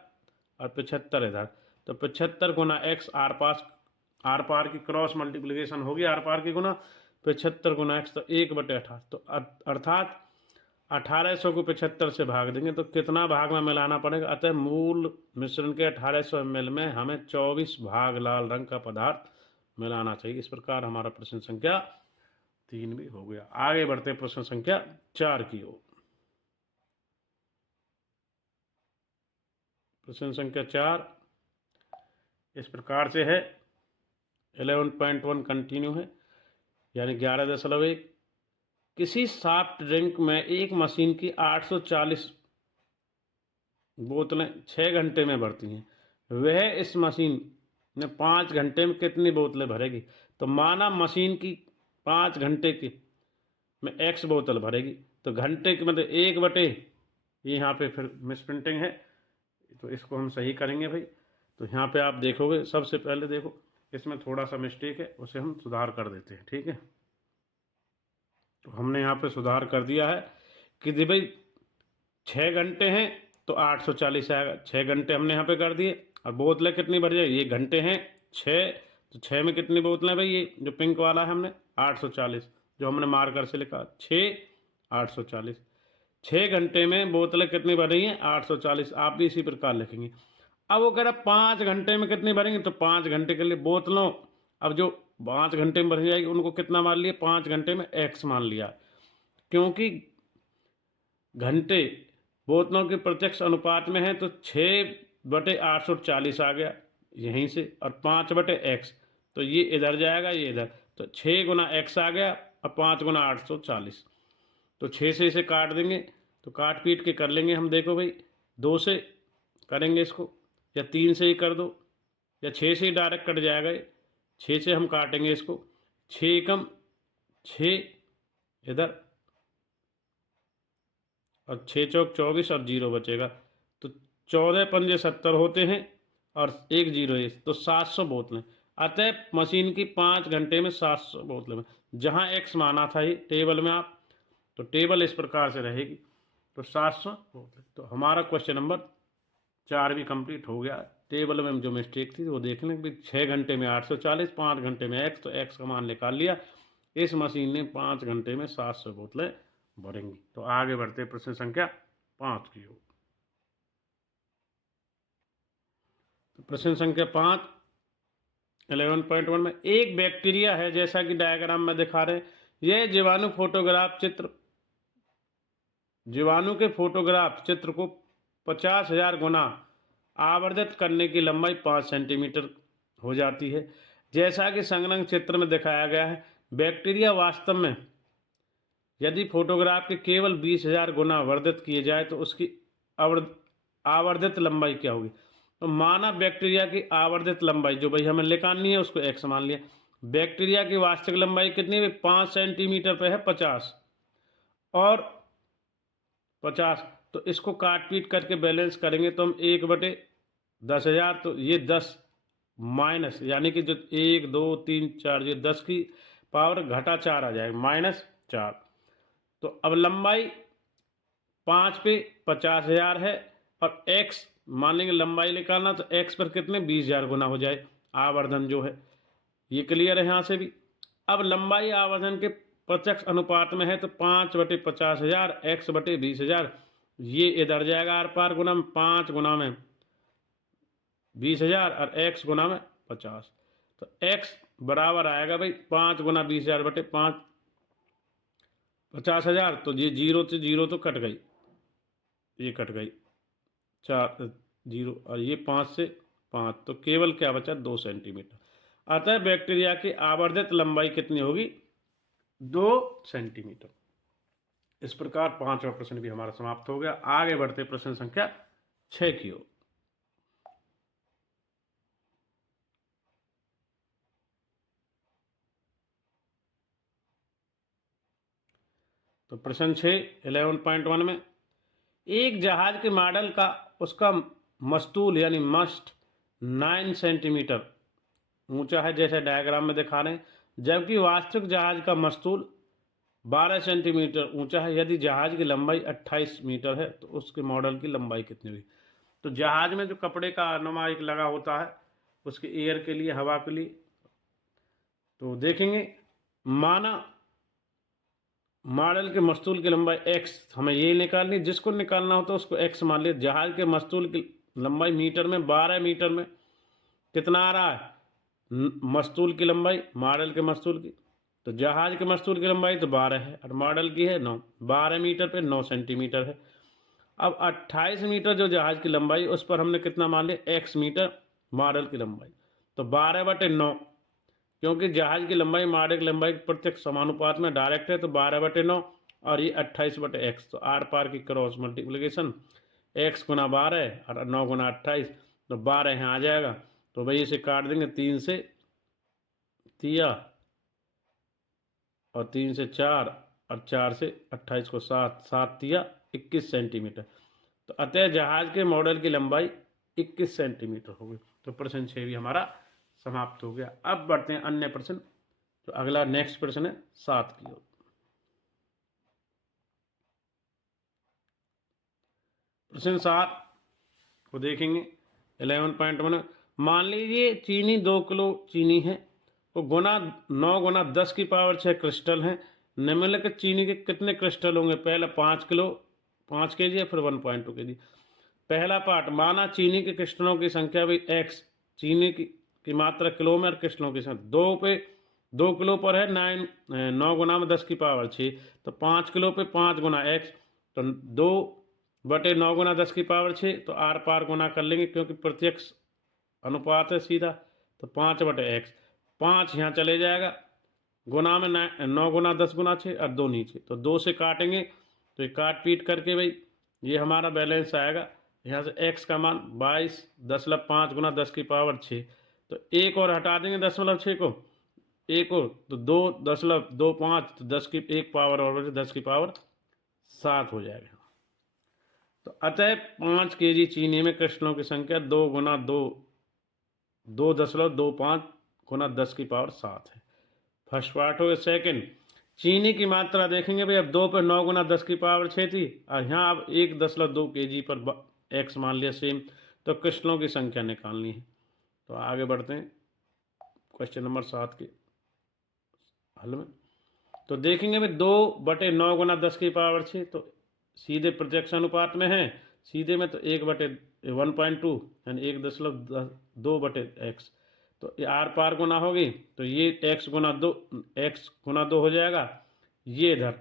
और 75 इधर, तो 75 गुना x आर पार की क्रॉस मल्टीप्लिकेशन होगी, आर पार की गुना 75 गुना x, तो 1/18, तो अर्थात 1800 को 75 से भाग देंगे तो कितना भाग में मिलाना पड़ेगा। अतः मूल मिश्रण के 1800 ml में हमें 24 भाग लाल रंग का पदार्थ मिलाना चाहिए। इस प्रकार हमारा प्रश्न संख्या 3 भी हो गया। आगे बढ़ते प्रश्न संख्या 4 की ओर। प्रश्न संख्या 4 इस प्रकार से है। 11.1 कंटिन्यू है, यानी 11.1। किसी सॉफ्ट ड्रिंक में एक मशीन की 840 बोतलें 6 घंटे में भरती हैं, वह इस मशीन में 5 घंटे में कितनी बोतलें भरेगी। तो माना मशीन की 5 घंटे की में x बोतल भरेगी, तो घंटे की मतलब 1 ये यहाँ पे फिर मिस प्रिंटिंग है, तो इसको हम सही करेंगे भाई। तो यहाँ पे आप देखोगे, सबसे पहले देखो इसमें थोड़ा सा मिस्टेक है, उसे हम सुधार कर देते हैं, ठीक है। तो हमने यहाँ पे सुधार कर दिया है कि भाई 6 घंटे हैं तो 840 आएगा, 6 घंटे हमने यहाँ पे कर दिए। और बोतलें कितनी भर जाएगी, ये घंटे हैं 6, तो 6 में कितनी बोतलें भाई, ये जो पिंक वाला है हमने 840, जो हमने मार्कर से लिखा 6 840, 6 घंटे में बोतलें कितनी भर रही हैं 840। आप भी इसी प्रकार लिखेंगे। अब वो कह रहा 5 घंटे में कितनी भरेंगे, तो 5 घंटे के लिए बोतलों, अब जो 5 घंटे में भर जाएगी उनको कितना मान लिया, 5 घंटे में x मान लिया, क्योंकि घंटे बोतलों के प्रत्यक्ष अनुपात में है, तो 6/840 आ गया यहीं से, और 5/x, तो ये इधर जाएगा ये इधर, तो 6 गुना x आ गया और 5 गुना 840, तो 6 से इसे काट देंगे, तो काट पीट के कर लेंगे हम। देखो भाई 2 से करेंगे इसको, या 3 से ही कर दो, या 6 से डायरेक्ट कट जाएगा। 6 से हम काटेंगे इसको, 6 एकम 6 इधर और 6 चौक 24 और 0 बचेगा। तो 14 पंजे 70 होते हैं और 1 जीरो है, तो 700 बोतलें। अतः मशीन की 5 घंटे में 700 बोतलें में, जहाँ एक्स माना था ये टेबल में आप, तो टेबल इस प्रकार से रहेगी। तो 700 बोतलें। तो हमारा क्वेश्चन नंबर 4 भी कंप्लीट हो गया। टेबल में जो मिस्टेक थी वो देख लें कि 6 घंटे में 840, 5 घंटे में एक्स, तो एक्स का मान निकाल लिया। इस मशीन ने 5 घंटे में 700 बोतलें भरेंगी। तो आगे बढ़ते प्रश्न संख्या 5 की ओर। तो प्रश्न संख्या 5 11.1 में एक बैक्टीरिया है, जैसा कि डायग्राम में दिखा रहे हैं। यह जीवाणु के फोटोग्राफ चित्र को 50,000 गुना आवर्धित करने की लंबाई 5 सेंटीमीटर हो जाती है, जैसा कि संलग्न चित्र में दिखाया गया है। बैक्टीरिया वास्तव में यदि फोटोग्राफ के केवल 20,000 गुना वर्धित किए जाए तो उसकी आवर्धित लंबाई क्या होगी। तो माना बैक्टीरिया की आवर्धित लंबाई जो भाई हमें निकालनी है उसको एक्स मान लिया। बैक्टीरिया की वास्तविक लंबाई कितनी है? 5 सेंटीमीटर पे है 50 और 50। तो इसको काट पीट करके बैलेंस करेंगे तो हम 1/10,000, तो ये 10 माइनस, यानी कि जो 1 2 3 4, ये 10 की पावर घटा 4 आ जाएगा, -4। तो अब लंबाई 5 पे 50,000 है और x मान लेंगे लंबाई निकालना, तो x पर कितने 20,000 गुना हो जाए आवर्धन जो है। ये क्लियर है यहाँ से भी। अब लंबाई आवर्धन के प्रत्यक्ष अनुपात में है, तो 5/50,000 x/20,000, ये इधर जाएगा आर पार, गुना में 5 गुना में 20,000 और x गुना में 50। तो x बराबर आएगा भाई 5 गुना 20,000 बटे 5 50,000। तो ये 0 से 0 तो कट गई, ये कट गई 4 0, और ये 5 से 5, तो केवल क्या बचा 2 सेंटीमीटर। अतः बैक्टीरिया की आवर्धित लंबाई कितनी होगी? 2 सेंटीमीटर। इस प्रकार 5वां प्रश्न भी हमारा समाप्त हो गया। आगे बढ़ते प्रश्न संख्या 6 की ओर। तो प्रश्न 6 11.1 में एक जहाज के मॉडल का उसका मस्तूल यानी मस्ट 9 सेंटीमीटर ऊंचा है, जैसे डायग्राम में दिखा रहे हैं, जबकि वास्तविक जहाज का मस्तूल 12 सेंटीमीटर ऊंचा है। यदि जहाज की लंबाई 28 मीटर है तो उसके मॉडल की लंबाई कितनी हुई। तो जहाज में जो कपड़े का नुमा एक लगा होता है उसके एयर के लिए, हवा के लिए, तो देखेंगे माना मॉडल के मस्तूल की लंबाई x, हमें ये निकालनी, जिसको निकालना होता है उसको x मान लिया। जहाज के मस्तूल की लंबाई मीटर में 12 मीटर में कितना आ रहा है मस्तूल की लंबाई, मॉडल के मस्तूल की। तो जहाज के मस्तूल की लंबाई तो 12 है और मॉडल की है 9, 12 मीटर पे 9 सेंटीमीटर है। अब 28 मीटर जो जहाज की लंबाई, उस पर हमने कितना मान लिया x मीटर मॉडल की लंबाई, तो 12/9, क्योंकि जहाज की लंबाई मॉडल की लंबाई प्रत्यक्ष समानुपात में डायरेक्ट है, तो 12/9 और ये 28/x, तो आर पार की क्रॉस मल्टीप्लिकेशन, x गुना 12 और 9 गुना 28, तो 12 यहाँ आ जाएगा। तो भाई इसे काट देंगे, 3 से तिया और 3 से 4 और 4 से 28 को 7, 7 तिया 21 सेंटीमीटर। तो अतः जहाज के मॉडल की लंबाई 21 सेंटीमीटर हो गई। तो प्रश्न 6 भी हमारा समाप्त हो गया। अब बढ़ते हैं अन्य प्रश्न, तो अगला नेक्स्ट प्रश्न है 7 की ओर। प्रश्न 7 को देखेंगे 11.1। मान लीजिए चीनी 2 किलो चीनी है, तो 9 गुना 10 की पावर 6 क्रिस्टल हैं। निम्नलिखित चीनी के कितने क्रिस्टल होंगे? पहला 5 किलो 5 के जी, फिर 1.2 के जी। पहला पार्ट, माना चीनी के क्रिस्टलों की संख्या भी x, चीनी की मात्रा किलो में और क्रिस्टलों की संख्या 2 किलो पर है 9 गुना में 10 की पावर 6, तो 5 किलो पे 5 गुना x, तो 2/9 गुना 10 की पावर 6, तो आर पार गुना कर लेंगे क्योंकि प्रत्यक्ष अनुपात है सीधा, तो 5/x, 5 यहाँ चले जाएगा, गुना में 9 गुना 10 गुना 6 और 2 नीचे, तो 2 से काटेंगे, तो ये काट पीट करके भाई ये हमारा बैलेंस आएगा। यहाँ से x का मान 22 10 5 गुना 10 की पावर 6, तो एक और हटा देंगे 10.6 को, एक और तो 2.25, तो 10 की एक पावर और 10 की पावर 7 हो जाएगा। तो अतः 5 kg चीनी में क्रिस्टलों की संख्या 2 गुना 2.25 गुना 10 की पावर 7 है। फर्स्ट पार्ट हो गया। सेकेंड, चीनी की मात्रा देखेंगे भाई, अब 2 पे 9 गुना 10 की पावर 6 थी, और यहाँ अब 1.2 kg पर एक्स मान लिया सेम, तो क्रिस्टलों की संख्या निकालनी है। तो आगे बढ़ते हैं क्वेश्चन नंबर 7 के हल में। तो देखेंगे भाई 2/9 गुना 10 की पावर 6, तो सीधे प्रत्यक्ष अनुपात में है, सीधे में तो 1/1.2 यानी 1.2/x, तो ये आर पार गुना होगी, तो ये x गुना 2 हो जाएगा, ये इधर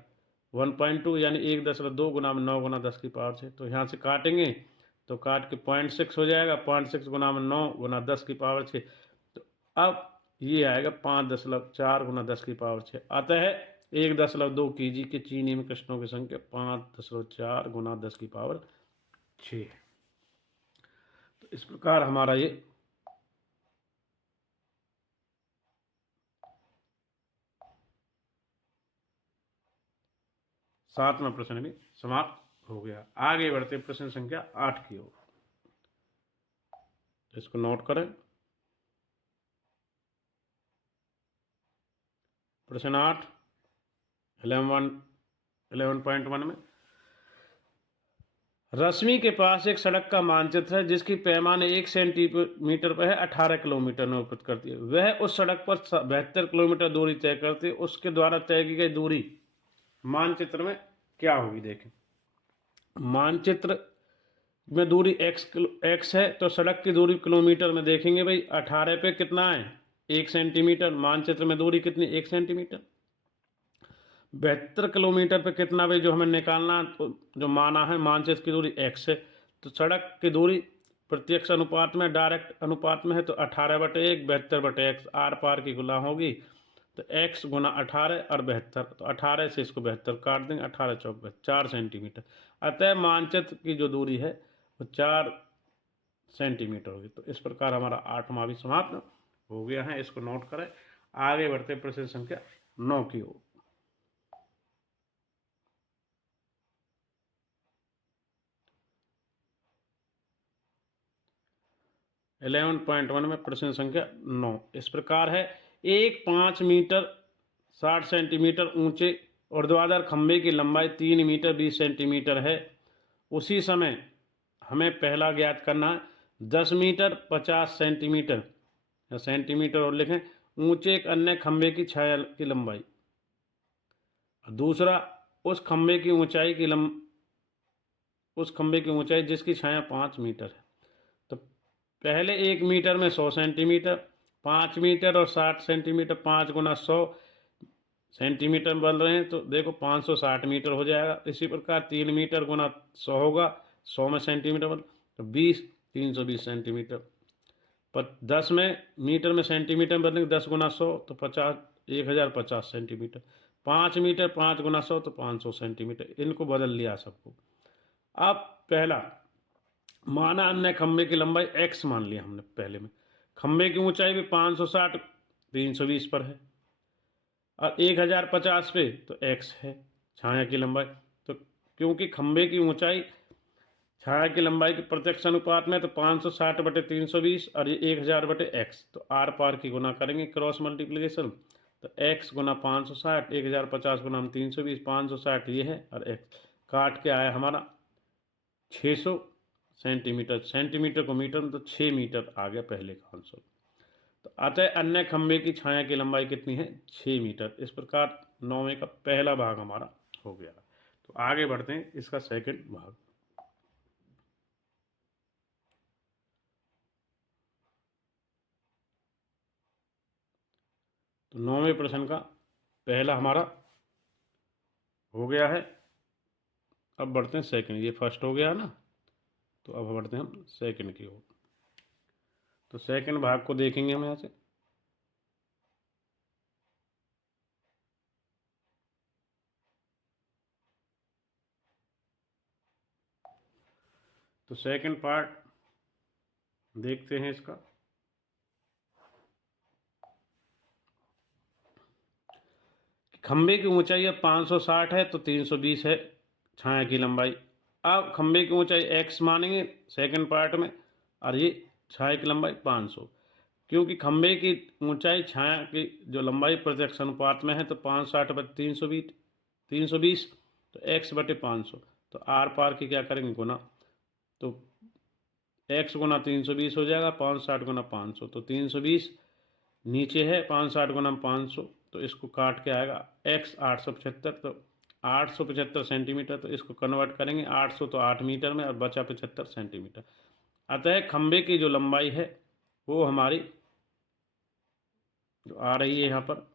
1.2 यानी 1.2 गुना में 9 गुना 10 की पावर 6, तो यहाँ से काटेंगे तो काट के 0.6 हो जाएगा, 0.6 गुना में 9 गुना 10 की पावर 6, तो अब ये आएगा 5.4 गुना 10 की पावर 6। अतः 1.2 kg के चीनी में कृष्णों की संख्या 5.4 गुना 10 की पावर 6। तो इस प्रकार हमारा ये सातवां प्रश्न भी समाप्त हो गया। आगे बढ़ते प्रश्न संख्या 8 की ओर, इसको नोट करें। प्रश्न 8 11.1 में, रश्मि के पास एक सड़क का मानचित्र है जिसकी पैमाने 1 सेंटीमीटर पर है, 18 किलोमीटर में उपलब्ध करती है। वह उस सड़क पर 72 किलोमीटर दूरी तय करती है, उसके द्वारा तय की गई दूरी मानचित्र में क्या होगी? देखें, मानचित्र में दूरी x है, तो सड़क की दूरी किलोमीटर में देखेंगे भाई, 18 पे कितना है 1 सेंटीमीटर, मानचित्र में दूरी कितनी 1 सेंटीमीटर। 72 किलोमीटर पे कितना भाई जो हमें निकालना, तो जो माना है मानचित्र की दूरी x है, तो सड़क की दूरी प्रत्यक्ष अनुपात में डायरेक्ट अनुपात में है, तो 18/1 72/x आर पार की गुना होगी, तो x गुना 18 और 72, तो 18 से इसको 72 काट देंगे, 18 चौक 4 सेंटीमीटर। अतः मानचित्र की जो दूरी है वो 4 सेंटीमीटर होगी। तो इस प्रकार हमारा 8वां भी समाप्त हो गया है, इसको नोट करें। आगे बढ़ते प्रश्न संख्या 9 की ओर। इलेवन पॉइंट वन में प्रश्न संख्या 9 इस प्रकार है। एक 5 मीटर 60 सेंटीमीटर ऊंचे ऊर्ध्वाधर खंभे की लंबाई 3 मीटर 20 सेंटीमीटर है। उसी समय हमें पहला ज्ञात करना है 10 मीटर 50 सेंटीमीटर या सेंटीमीटर और लिखें ऊंचे एक अन्य खंभे की छाया की लंबाई। दूसरा, उस खंभे की ऊंचाई उस खंभे की ऊंचाई जिसकी छाया 5 मीटर है। तो पहले 1 मीटर में 100 सेंटीमीटर, 5 मीटर और 60 सेंटीमीटर, 5 गुना 100 सेंटीमीटर बन रहे हैं, तो देखो 560 मीटर हो जाएगा। इसी प्रकार 3 मीटर गुना 100 होगा, 100 में सेंटीमीटर बन, तो 20 320 सेंटीमीटर। पर 10 में मीटर में सेंटीमीटर बदलेंगे, 10 गुना 100 तो 50 1050 सेंटीमीटर। 5 मीटर 5 गुना 100 तो 500 सेंटीमीटर। इनको बदल लिया सबको। अब पहला माना अन्य खंभे की लंबाई x मान लिया हमने पहले में, खंभे की ऊंचाई भी 560 320 पर है और 1050 पे तो x है छाया की लंबाई। तो क्योंकि खंभे की ऊंचाई छाया की लंबाई के प्रत्यक्ष अनुपात में, तो 560/320 और ये 1000/x, तो आर पार की गुना करेंगे क्रॉस मल्टीप्लिकेशन, तो x गुना 560 1050 गुना 320 560 ये है और x काट के आया हमारा 600 सेंटीमीटर। सेंटीमीटर को मीटर में, तो 6 मीटर आ गया पहले का आंसर। तो अतः अन्य खंभे की छाया की लंबाई कितनी है 6 मीटर। इस प्रकार 9वें का पहला भाग हमारा हो गया। तो आगे बढ़ते हैं इसका सेकंड भाग। तो 9वें प्रश्न का पहला हमारा हो गया है। अब बढ़ते हैं सेकंड, ये फर्स्ट हो गया ना, तो अब बढ़ते हैं हम सेकंड की ओर। तो सेकंड भाग को देखेंगे हम यहाँ से। तो सेकंड पार्ट देखते हैं इसका। खंबे की ऊंचाई अब 560 है तो 320 है छाया की लंबाई। अब खंबे की ऊंचाई x मानेंगे सेकंड पार्ट में, और ये छाया की लंबाई 500, क्योंकि खंबे की ऊंचाई छाया की जो लंबाई प्रत्यक्ष अनुपात में है तो 560 बटे 320 तो x बटे 500, तो आर पार की क्या करेंगे गुना, तो x गुना 320 हो जाएगा, 560 गुना 500 तो 320 नीचे है, 560 गुना 500 तो इसको काट के आएगा x 875, तो 875 सेंटीमीटर, तो इसको कन्वर्ट करेंगे 800 तो 8 मीटर में और बचा 75 सेंटीमीटर। अतः खंबे की जो लंबाई है वो हमारी जो आ रही है यहाँ पर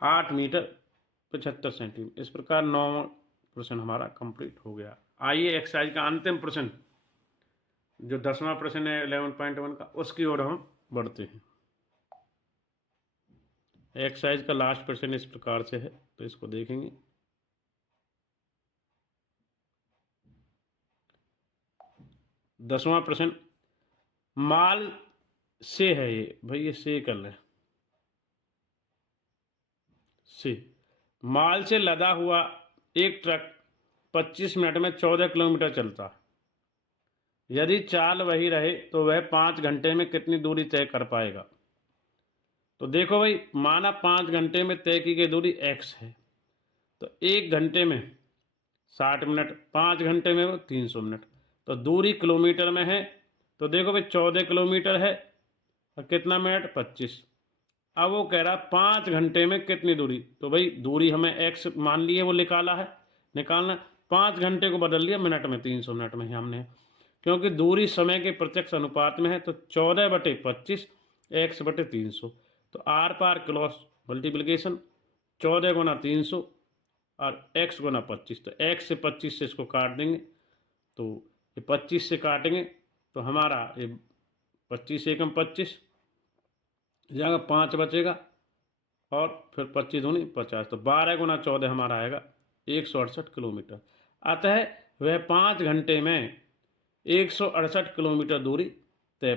8 मीटर 75 सेंटीमीटर। इस प्रकार 9 प्रश्न हमारा कंप्लीट हो गया। आइए एक्सरसाइज का अंतिम प्रश्न जो 10वां प्रश्न है 11.1 का, उसकी ओर हम बढ़ते हैं। एक्सरसाइज का लास्ट प्रश्न इस प्रकार से है, तो इसको देखेंगे। दसवां प्रश्न, माल से है ये, भाई ये से कर लें, से माल से लदा हुआ एक ट्रक 25 मिनट में 14 किलोमीटर चलता। यदि चाल वही रहे तो वह 5 घंटे में कितनी दूरी तय कर पाएगा। तो देखो भाई, माना 5 घंटे में तय की गई दूरी x है, तो 1 घंटे में 60 मिनट, 5 घंटे में वो 300 मिनट, तो दूरी किलोमीटर में है। तो देखो भाई 14 किलोमीटर है और कितना मिनट 25। अब वो कह रहा 5 घंटे में कितनी दूरी, तो भाई दूरी हमें x मान ली है, वो निकालना 5 घंटे को बदल लिया मिनट में, 300 मिनट में ही हमने, क्योंकि दूरी समय के प्रत्यक्ष अनुपात में है। तो 14 बटे 25 x बटे 300, तो आर पार क्रॉस मल्टीप्लिकेशन 14 गुना 300 और x गुना 25, तो x से 25 से इसको काट देंगे, तो ये 25 से काटेंगे तो हमारा ये 25 एकम 25 जाएगा, 5 बचेगा और फिर 25 दूनी 50, तो 12 गुना 14 हमारा आएगा 168 किलोमीटर। अतः वह 5 घंटे में 168 किलोमीटर दूरी तय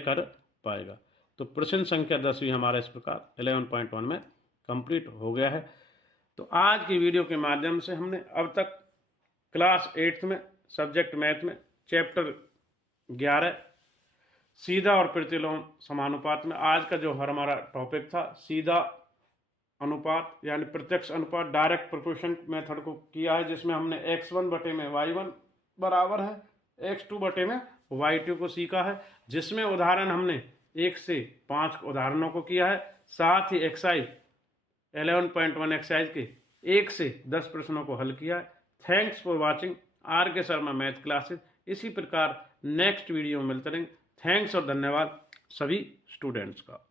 कर पाएगा। तो प्रश्न संख्या 10वीं हमारा इस प्रकार 11.1 में कंप्लीट हो गया है। तो आज की वीडियो के माध्यम से हमने अब तक क्लास 8th में सब्जेक्ट मैथ में चैप्टर 11 सीधा और प्रतिलोम समानुपात में आज का जो हमारा टॉपिक था सीधा अनुपात यानी प्रत्यक्ष अनुपात, डायरेक्ट प्रोपोर्शन मेथड को किया है, जिसमें हमने x1 बटे में y1 बराबर है x2 बटे में y2 को सीखा है, जिसमें उदाहरण हमने 1 से 5 उदाहरणों को किया है। साथ ही एक्सरसाइज 11.1 एक्सरसाइज के 1 से 10 प्रश्नों को हल किया है। Thanks for watching RK Sharma math classes. इसी प्रकार नेक्स्ट वीडियो में मिलते रहेंगे। थैंक्स और धन्यवाद सभी स्टूडेंट्स का।